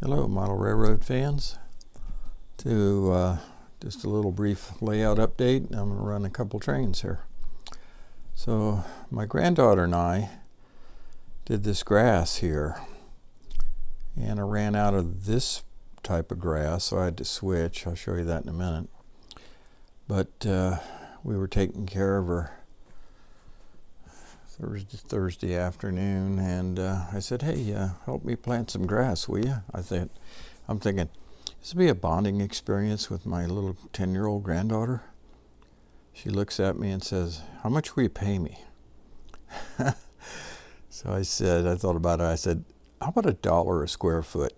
Hello, model railroad fans. To just a little brief layout update. I'm going to run a couple trains here. So my granddaughter and I did this grass here, and I ran out of this type of grass, so I had to switch. I'll show you that in a minute. But we were taking care of her Thursday afternoon, and I said, hey, help me plant some grass, will you? I'm thinking, this will be a bonding experience with my little 10-year-old granddaughter. She looks at me and says, how much will you pay me? So I thought about it. I said, how about $1 a square foot?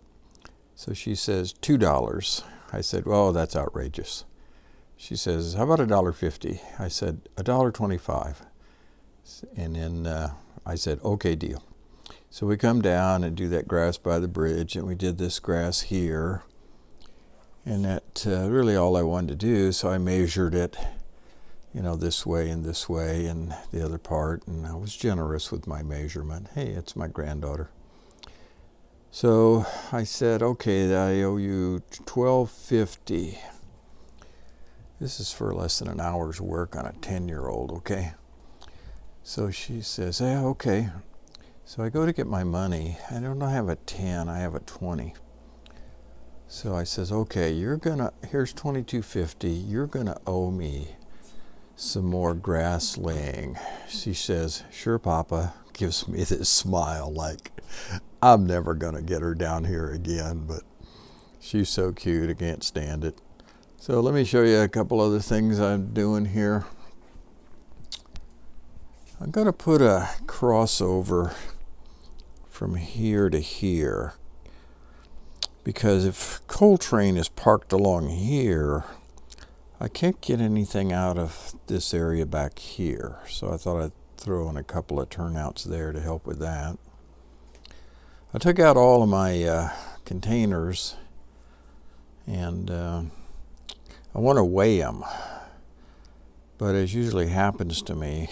So she says, $2. I said, well, that's outrageous. She says, how about $1.50? I said, $1.25. And then I said, okay, deal. So we come down and do that grass by the bridge, and we did this grass here. And that really all I wanted to do, so I measured it, this way and the other part, and I was generous with my measurement. Hey, it's my granddaughter. So I said, okay, I owe you $12.50. This is for less than an hour's work on a 10-year-old, okay? So she says, yeah, okay. So I go to get my money. I don't have a 10, I have a 20. So I says, okay, here's $22.50. You're gonna owe me some more grass laying. She says, sure, Papa. Gives me this smile like I'm never gonna get her down here again, but she's so cute, I can't stand it. So let me show you a couple other things I'm doing here. I'm gonna put a crossover from here to here, because if Coltrane is parked along here, I can't get anything out of this area back here. So I thought I'd throw in a couple of turnouts there to help with that. I took out all of my containers, and I want to weigh them. But as usually happens to me,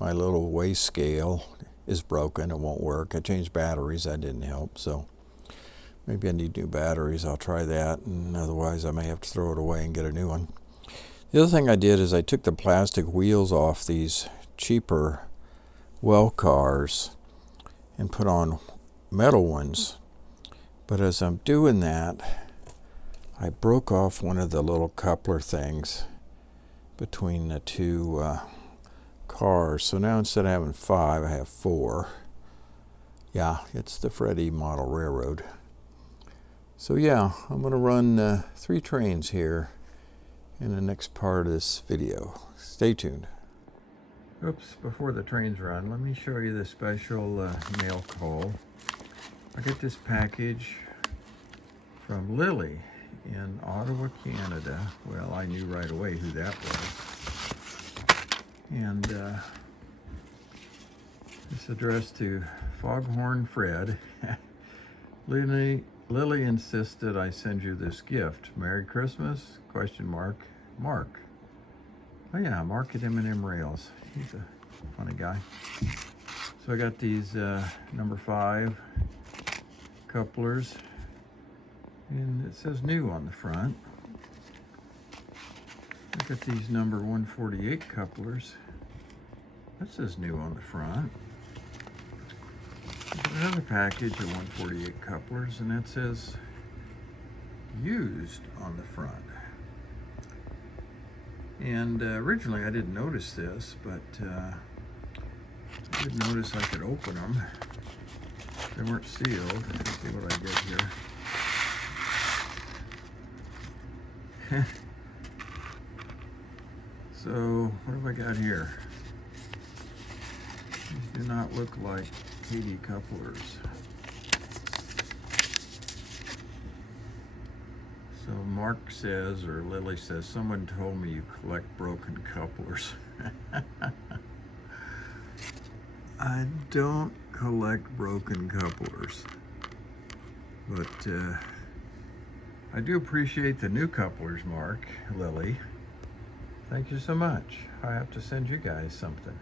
my little weigh scale is broken. It won't work. I changed batteries. That didn't help. So maybe I need new batteries. I'll try that. And otherwise, I may have to throw it away and get a new one. The other thing I did is I took the plastic wheels off these cheaper well cars and put on metal ones. But as I'm doing that, I broke off one of the little coupler things between the two cars. So now instead of having 5, I have 4. Yeah, it's the Freddie model railroad. So yeah, I'm going to run 3 trains here in the next part of this video. Stay tuned. Oops, before the trains run, let me show you the special mail call. I got this package from Lily in Ottawa, Canada. Well, I knew right away who that was. And it's addressed to Foghorn Fred. Lily insisted I send you this gift. Merry Christmas? ? Mark. Oh yeah, Mark at M&M Rails. He's a funny guy. So I got these number 5 couplers, and it says new on the front. I got these number 148 couplers. That says new on the front. Another package of 148 couplers, and that says used on the front. And originally I didn't notice this, but I did notice I could open them. They weren't sealed. Let's see what I get here. So what have I got here? These do not look like Katie couplers. So Mark says, or Lily says, someone told me you collect broken couplers. I don't collect broken couplers, but I do appreciate the new couplers, Mark, Lily. Thank you so much. I have to send you guys something.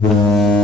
you.